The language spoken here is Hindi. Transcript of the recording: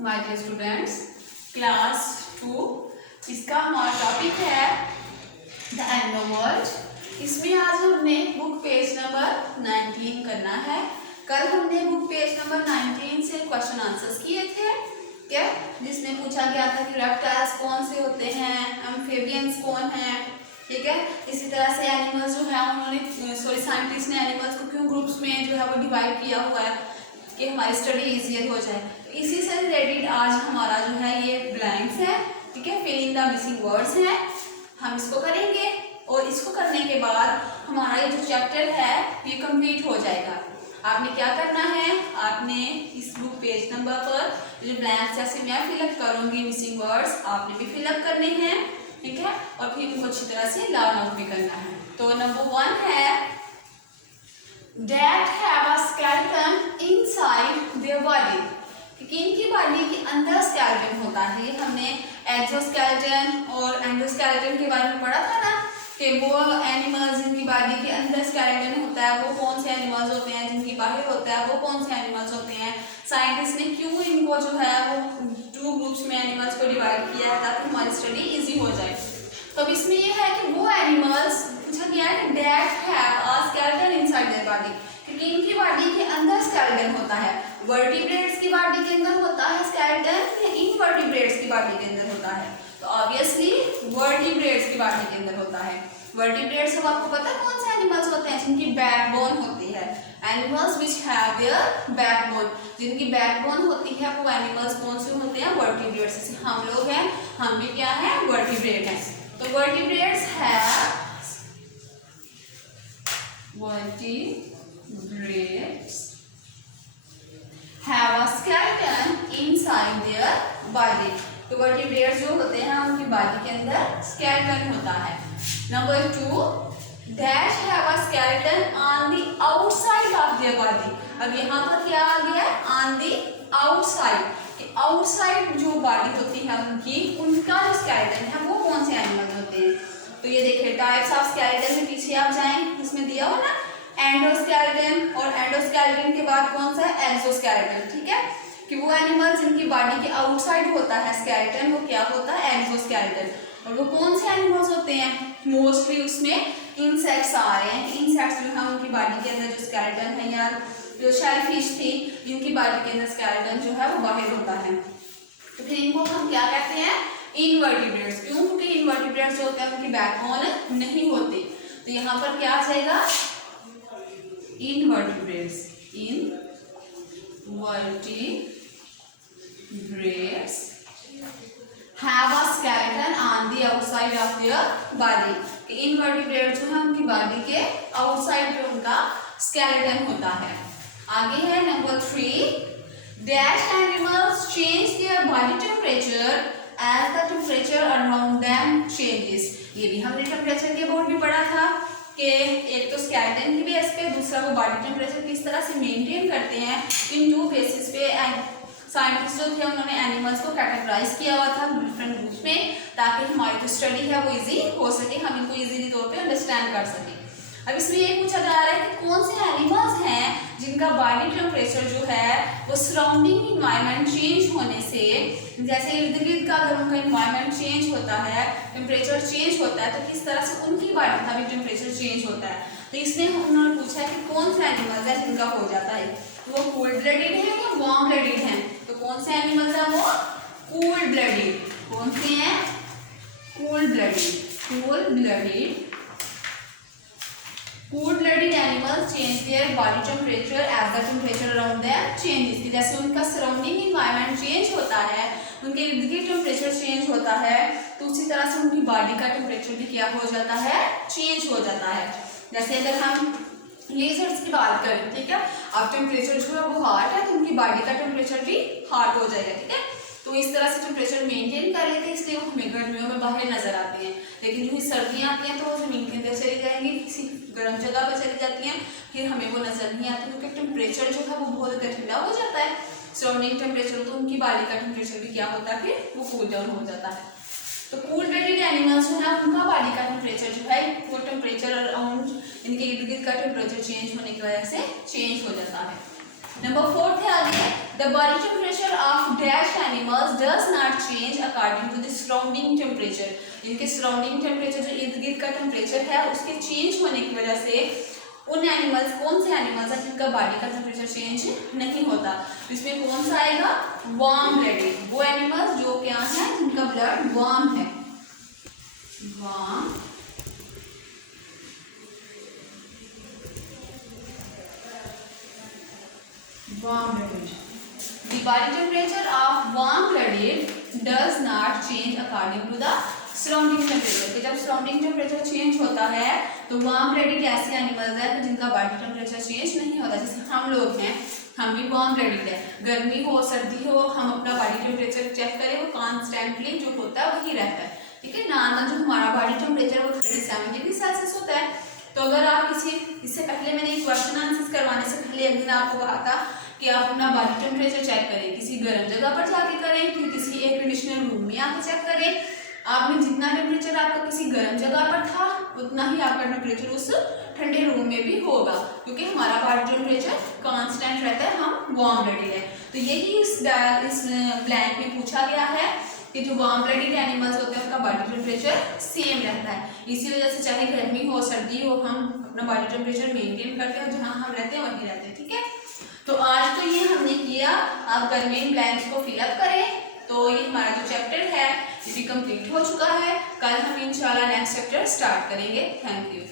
माय डियर स्टूडेंट्स, क्लास 2 इसका हमारा टॉपिक है द एनिमल वर्ल्ड। इसमें आज हमने बुक पेज नंबर 19 करना है। कल हमने बुक पेज नंबर 19 से क्वेश्चन आंसर्स किए थे, क्या जिसमें पूछा गया था कि रेप्टाइल्स कौन से होते हैं, एम्फीबियंस कौन है, ठीक है। इसी तरह से एनिमल्स जो है उन्होंने साइंटिस्ट ने एनिमल्स को क्यों ग्रुप्स में जो है वो डिवाइड किया हुआ है कि हमारी स्टडी इजियर हो जाए। तो इसी से रिलेटेड आज हमारा जो है ये ब्लैंक्स है, ठीक है, फिलिंग द मिसिंग वर्ड्स हैं, हम इसको करेंगे और इसको करने के बाद हमारा ये जो चैप्टर है ये कंप्लीट हो जाएगा। आपने क्या करना है, आपने इस बुक पेज नंबर पर जो ब्लैंक्स जैसे मैं फिलअप करूंगी मिसिंग वर्ड्स आपने भी फिलअप करने हैं, ठीक है, और फिर इनको अच्छी तरह से लर्न आउट भी करना है। तो नंबर 1 है that have a skeleton inside their body, क्योंकि इनकी बॉडी के अंदर स्केलेटन होता है। हमने एक्सोस्केलेटन और एंडोस्केलेटन के बारे में पढ़ा था ना कि वो एनिमल्स जिनकी बॉडी के अंदर स्केलेटन होता है वो कौन से एनिमल्स होते हैं, जिनकी बाहर होता है वो कौन से एनिमल्स होते हैं। साइंटिस्ट ने क्यों इनको जो है वो 2 ग्रुप्स में एनिमल्स को डिवाइड किया है ताकि हमारी स्टडी इजी हो जाए। तो अब इसमें यह है कि वो एनिमल्स पूछा गया है कि that have a skeleton inside their body, क्योंकि इनकी बॉडी के अंदर स्केलेटन होता है। वर्टिब्रेट्स की बॉडी के अंदर होता है स्केलेटन या इनवर्टिब्रेट्स की बॉडी के अंदर होता है? तो ऑब्वियसली वर्टिब्रेट्स की बॉडी के अंदर होता है। वर्टिब्रेट्स अब आपको पता है कौन से एनिमल्स होते हैं जिनकी बैकबोन होती है। Animals which have their backbone, जिनकी बैकबोन होती है वो एनिमल्स कौन से होते हैं? वर्टिब्रेट्स। जैसे हम लोग हैं, हम भी क्या है? वर्टिब्रेट हैं। तो vertebrates have a skeleton inside their body। तो वर्टिब्रेट्स जो होते हैं उनकी बॉडी के अंदर स्केलेटन होता है। Number 2 that have a skeleton on the outside of their body। अब यहाँ पर क्या आ गया है? on the outside, आउटसाइड जो बॉडी होती है उनकी, उनका जो स्केलेटन है वो कौन से एनिमल होते हैं? तो ये देखिए टाइप्स ऑफ स्केलेटन में पीछे आप जाएं, इसमें दिया हो ना एंडोस्केलेटन, और एंडोस्केलेटन के बाद कौन सा है? एक्सोस्केलेटन, ठीक है, कि वो एनिमल जिनकी बॉडी के आउटसाइड होता है स्केलेटन वो क्या होता है? एक्सोस्केलेटन। और वो कौन से एनिमल्स होते हैं? मोस्टली उसमें इंसेक्ट्स आ रहे हैं। इंसेक्ट्स जो है उनकी बॉडी के अंदर जो स्केलेटन है, या जो शेलफिश थी इनकी बॉडी के अंदर स्केलेटन जो है वो बाहर होता है। तो फिर इनको हम क्या कहते हैं? इनवर्टिब्रेट्स। क्यों? क्योंकि इनवर्टिब्रेट्स जो होते हैं उनकी बैकबोन नहीं होती। तो यहाँ पर क्या आ जाएगा? Invertebrates. Invertebrates have a skeleton on the outside of their body। Invertebrates जो है उनकी बॉडी के आउटसाइड पे उनका स्केलेटन होता है। आगे है number 3 that animals change their body temperature as the temperature around them changes। ये भी हमने टेम्परेचर के बोर्ड में पढ़ा था कि एक तो स्केलेटन की बेस पे, दूसरा वो बॉडी टेम्परेचर किस तरह से मेंटेन करते हैं। इन 2 बेसिस पे साइंटिस्ट जो थे उन्होंने एनिमल्स को कैटेगराइज किया हुआ था डिफरेंट ग्रुप्स में ताकि हमारी जो स्टडी है वो इजी हो सके, हम इनको इजीली तौर पे अंडरस्टैंड कर सकें। अब इसमें ये पूछा जा रहा है कि कौन से एनिमल्स हैं जिनका बॉडी टेम्परेचर जो है वो सराउंडिंग इन्वायरमेंट चेंज होने से, जैसे इर्द गिर्द का अगर उनका इन्वायरमेंट चेंज होता है, टेम्परेचर चेंज होता है, तो किस तरह से उनकी बॉडी का भी टेम्परेचर चेंज होता है। तो इसमें उन्होंने पूछा है कि कौन से एनिमल्स है जिनका हो जाता है, वो कोल्ड ब्लडेड है या वार्म ब्लडेड है। तो कौन से एनिमल्स है वो? Cold blooded. कौन से हैं? Cold blooded. Cold blooded animals change their body temperature as the temperature around them changes. जैसे उनका सराउंडिंग इन्वायरमेंट चेंज होता है, उनके इर्द गिर्द टेम्परेचर चेंज होता है, तो उसी तरह से उनकी बॉडी का टेम्परेचर भी क्या हो जाता है? चेंज हो जाता है। जैसे अगर हम लेजर्स की बात करें, ठीक है, अब टेम्परेचर जो है वो हार्ट है तो उनकी बॉडी का टेम्परेचर भी हार्ट हो जाएगा, ठीक है। तो इस तरह से टेम्परेचर मेंटेन कर लेते हैं, इसलिए वो हमें गर्मियों में बाहर नजर आते हैं। लेकिन यही सर्दियाँ आती हैं तो वो जमीन के अंदर चली जाएंगी, किसी गर्म जगह पर चली जाती हैं, फिर हमें वो नजर नहीं आती क्योंकि टेम्परेचर जो है वो बहुत ज़्यादा ठंडा हो जाता है सराउंडिंग टेम्परेचर, तो उनकी बॉडी का टेम्परेचर भी क्या होता है? फिर वो कूल डाउन हो जाता है। तो कूल ब्लडेड एनिमल्स जो है उनका बॉडी का टेम्परेचर जो है वो टेम्परेचर अराउंड इनके इर्द गिर्द का टेम्परेचर चेंज होने की वजह से चेंज हो जाता है। नंबर 4 है आगे, the body temperature of dash animals does not change according to the surrounding temperature. इनके सराउंडिंग टेम्परेचर जो इर्द गिर्द का टेम्परेचर है उसके चेंज होने की वजह से उन एनिमल्स, कौन से एनिमल्स हैं जिनका बॉडी का टेम्परेचर चेंज नहीं होता। इसमें कौन सा आएगा, वार्म ब्लडेड, वो एनिमल्स जो क्या है जिनका ब्लड वार्म है, warm blooded. The body temperature of warm blooded does not change according to the surrounding temperature। कि जब surrounding temperature change होता है तो warm blooded ऐसे एनिमल्स हैं जिनका body temperature change नहीं होता। जैसे हम लोग हैं, हम भी warm blooded है, गर्मी हो सर्दी हो हम अपना body temperature चेक करें वो कॉन्स्टेंटली जो होता है वही रहता है, ठीक है। नॉर्मल जो हमारा body temperature वो 37 डिग्री सेल्सियस होता है। तो अगर आप किसी, इससे पहले मैंने क्वेश्चन आंसर्स करवाने से पहले एक दिन आपको कहा था कि आप अपना बॉडी टेम्परेचर चेक करें, किसी गर्म जगह पर जाके करें, फिर किसी एयर कंडीशनर रूम में आके चेक करें। आपने जितना टेम्परेचर आपका किसी गर्म जगह पर था उतना ही आपका टेम्परेचर उस ठंडे रूम में भी होगा, क्योंकि हमारा बॉडी टेम्परेचर कांस्टेंट रहता है, हम वार्म ब्लडेड है। तो यही इस ब्लैंक में पूछा गया है कि जो वार्म ब्लडेड एनिमल्स होते हैं उनका बॉडी टेम्परेचर सेम रहता है। इसी वजह से चाहे गर्मी हो सर्दी हो हम अपना बॉडी टेम्परेचर मेंटेन करते हैं, जहाँ हम रहते हैं वहीं रहते हैं, ठीक है। तो आज तो ये हमने किया, आप कल में इन ब्लैंक्स को फिलअप करें। तो ये हमारा जो चैप्टर है ये भी कंप्लीट हो चुका है। कल हम इंशाल्लाह नेक्स्ट चैप्टर स्टार्ट करेंगे। Thank you.